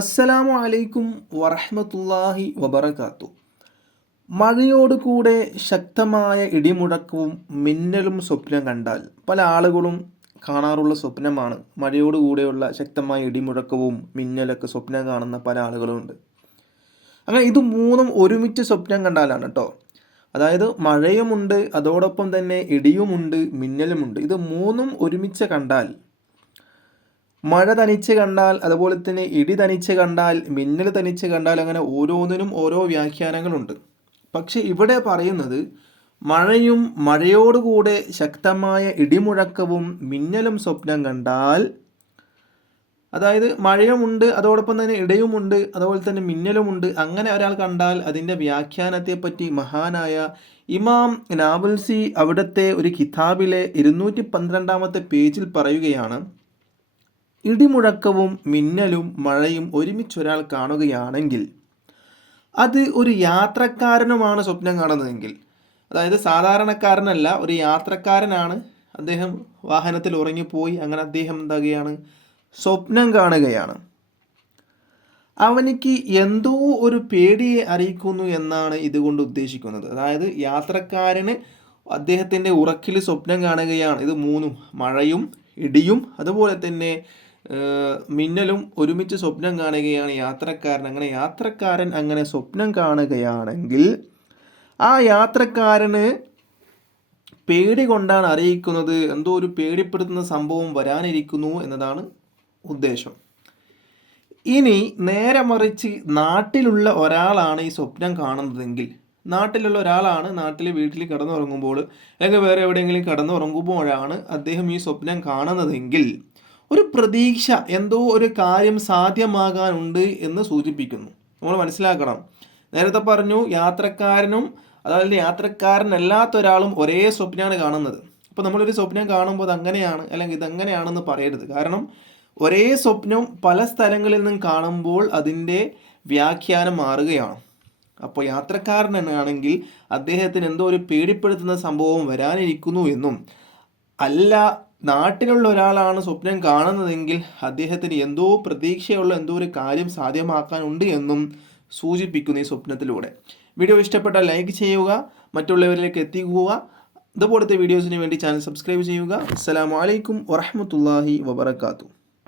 അസ്സലാമു അലൈക്കും വറഹ്മത്തുള്ളാഹി വബറകാത്തു. മഴയോട് കൂടെ ശക്തമായ ഇടിമുഴക്കവും മിന്നലും സ്വപ്നം കണ്ടാൽ പല ആളുകളും കാണാറുള്ള സ്വപ്നമാണ്. മഴയോട് കൂടെയുള്ള ശക്തമായ ഇടിമുഴക്കവും മിന്നലൊക്കെ സ്വപ്നം കാണുന്ന പല ആളുകളുമുണ്ട്. അങ്ങനെ ഇത് മൂന്നും ഒരുമിച്ച് സ്വപ്നം കണ്ടാലാണ് കേട്ടോ. അതായത് മഴയുമുണ്ട്, അതോടൊപ്പം തന്നെ ഇടിയുമുണ്ട്, മിന്നലുമുണ്ട്. ഇത് മൂന്നും ഒരുമിച്ച് കണ്ടാൽ, മഴ തനിച്ച് കണ്ടാൽ, അതുപോലെ തന്നെ ഇടി തനിച്ച് കണ്ടാൽ, മിന്നൽ തനിച്ച് കണ്ടാൽ, അങ്ങനെ ഓരോന്നിനും ഓരോ വ്യാഖ്യാനങ്ങളുണ്ട്. പക്ഷെ ഇവിടെ പറയുന്നത് മഴയും മഴയോടുകൂടെ ശക്തമായ ഇടിമുഴക്കവും മിന്നലും സ്വപ്നം കണ്ടാൽ, അതായത് മഴയുമുണ്ട്, അതോടൊപ്പം തന്നെ ഇടിയുമുണ്ട്, അതുപോലെ തന്നെ മിന്നലുമുണ്ട്, അങ്ങനെ ഒരാൾ കണ്ടാൽ അതിൻ്റെ വ്യാഖ്യാനത്തെ പറ്റി മഹാനായ ഇമാം നാബൽസി അവിടുത്തെ ഒരു കിതാബിലെ 212 പേജിൽ പറയുകയാണ്. ഇടിമുഴക്കവും മിന്നലും മഴയും ഒരുമിച്ചൊരാൾ കാണുകയാണെങ്കിൽ അത് ഒരു യാത്രക്കാരനുമാണ് സ്വപ്നം കാണുന്നതെങ്കിൽ, അതായത് സാധാരണക്കാരനല്ല, ഒരു യാത്രക്കാരനാണ്, അദ്ദേഹം വാഹനത്തിൽ ഉറങ്ങിപ്പോയി, അങ്ങനെ അദ്ദേഹം എന്താകുകയാണ്, സ്വപ്നം കാണുകയാണ്. അവനിക്ക് എന്തോ ഒരു പേടിയെ അറിയിക്കുന്നു എന്നാണ് ഇതുകൊണ്ട് ഉദ്ദേശിക്കുന്നത്. അതായത് യാത്രക്കാരന് അദ്ദേഹത്തിൻ്റെ ഉറക്കിൽ സ്വപ്നം കാണുകയാണ്. ഇത് മൂന്നും, മഴയും ഇടിയും അതുപോലെ തന്നെ മിന്നലും ഒരുമിച്ച് സ്വപ്നം കാണുകയാണ് യാത്രക്കാരൻ. അങ്ങനെ യാത്രക്കാരൻ അങ്ങനെ സ്വപ്നം കാണുകയാണെങ്കിൽ ആ യാത്രക്കാരന് പേടി കൊണ്ടാണ് അറിയിക്കുന്നത്, എന്തോ ഒരു പേടിപ്പെടുത്തുന്ന സംഭവം വരാനിരിക്കുന്നു എന്നതാണ് ഉദ്ദേശം. ഇനി നേരെ മറിച്ച് നാട്ടിലുള്ള ഒരാളാണ് ഈ സ്വപ്നം കാണുന്നതെങ്കിൽ, നാട്ടിലുള്ള ഒരാളാണ്, നാട്ടിൽ വീട്ടിൽ കിടന്നുറങ്ങുമ്പോൾ അല്ലെങ്കിൽ വേറെ എവിടെയെങ്കിലും കിടന്നുറങ്ങുമ്പോഴാണ് അദ്ദേഹം ഈ സ്വപ്നം കാണുന്നതെങ്കിൽ ഒരു പ്രതീക്ഷ, എന്തോ ഒരു കാര്യം സാധ്യമാകാനുണ്ട് എന്ന് സൂചിപ്പിക്കുന്നു. നമ്മൾ മനസ്സിലാക്കണം, നേരത്തെ പറഞ്ഞു യാത്രക്കാരനും അതായത് യാത്രക്കാരനല്ലാത്ത ഒരാളും ഒരേ സ്വപ്നമാണ് കാണുന്നത്. അപ്പോൾ നമ്മളൊരു സ്വപ്നം കാണുമ്പോൾ അത് അങ്ങനെയാണ് അല്ലെങ്കിൽ ഇതങ്ങനെയാണെന്ന് പറയരുത്. കാരണം ഒരേ സ്വപ്നം പല സ്ഥലങ്ങളിൽ നിന്നും കാണുമ്പോൾ അതിൻ്റെ വ്യാഖ്യാനം മാറുകയാണ്. അപ്പോൾ യാത്രക്കാരനാണെങ്കിൽ അദ്ദേഹത്തിന് എന്തോ ഒരു പേടിപ്പെടുത്തുന്ന സംഭവം വരാനിരിക്കുന്നു എന്നും, അല്ല നാട്ടിലുള്ള ഒരാളാണ് സ്വപ്നം കാണുന്നതെങ്കിൽ അദ്ദേഹത്തിന് എന്തോ പ്രതീക്ഷയുള്ള എന്തോ ഒരു കാര്യം സാധ്യമാക്കാനുണ്ട് എന്നും സൂചിപ്പിക്കുന്നു ഈ സ്വപ്നത്തിലൂടെ. വീഡിയോ ഇഷ്ടപ്പെട്ടാൽ ലൈക്ക് ചെയ്യുക, മറ്റുള്ളവരിലേക്ക് എത്തിക്കുക. ഇതുപോലത്തെ വീഡിയോസിന് വേണ്ടി ചാനൽ സബ്സ്ക്രൈബ് ചെയ്യുക. അസ്സലാമു അലൈക്കും വറഹ്മത്തുള്ളാഹി വബറകാതുഹു.